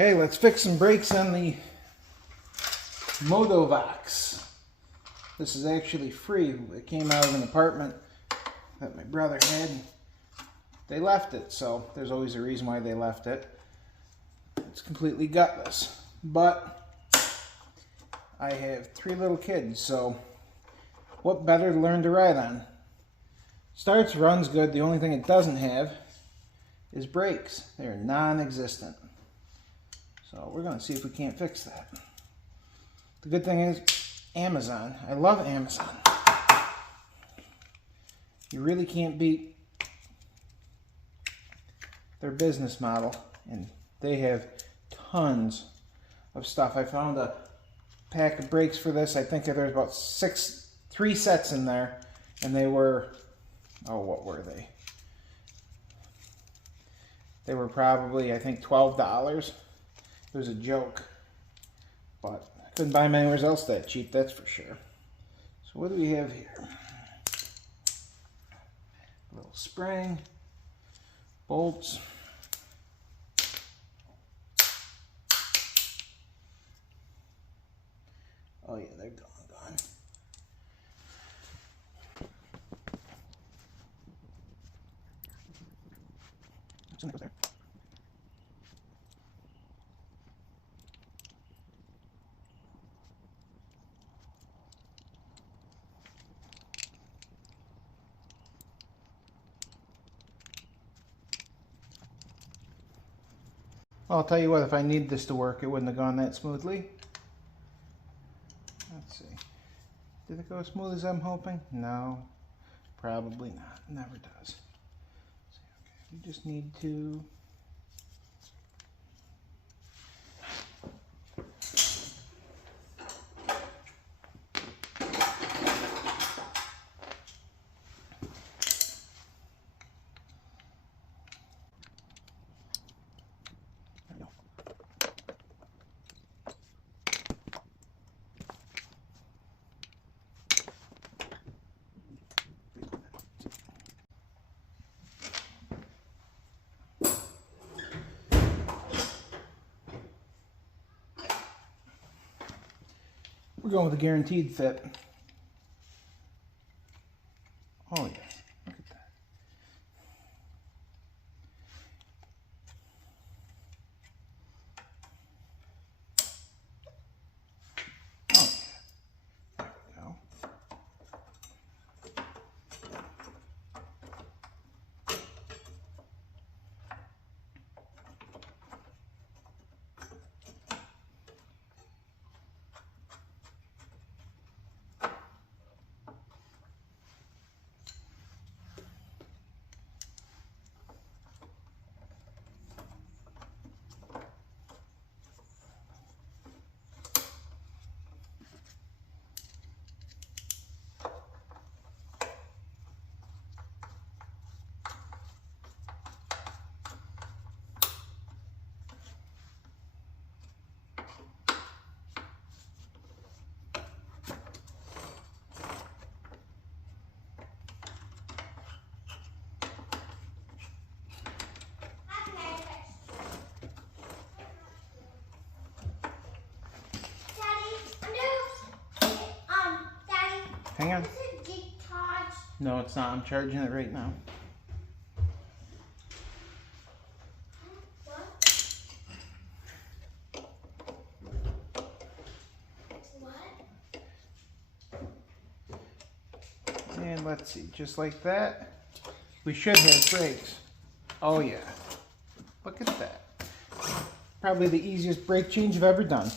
Okay, let's fix some brakes on the Motovox. This is actually free. It came out of an apartment that my brother had. They left it, so there's always a reason why they left it. It's completely gutless. But I have 3 little kids, so what better to learn to ride on? Starts, runs good. The only thing it doesn't have is brakes. They're non-existent. So we're going to see if we can't fix that. The good thing is Amazon. I love Amazon. You really can't beat their business model, and they have tons of stuff. I found a pack of brakes for this. I think there's about 3 sets in there, and they were, oh, what were they? They were probably, I think, $12. It was a joke, but I couldn't buy them anywhere else that cheap, that's for sure. So what do we have here? A little spring, bolts. Oh yeah, they're gone. What's in there? Well, I'll tell you what, if I need this to work, it wouldn't have gone that smoothly. Let's see. Did it go as smooth as I'm hoping? No, probably not. Never does. So, okay, we just need to... We're going with a guaranteed fit. Oh yeah, look at that. Oh yeah, there we go. Hang on. No, it's not. I'm charging it right now. And let's see, just like that, we should have brakes. Oh yeah, look at that. Probably the easiest brake change I've ever done.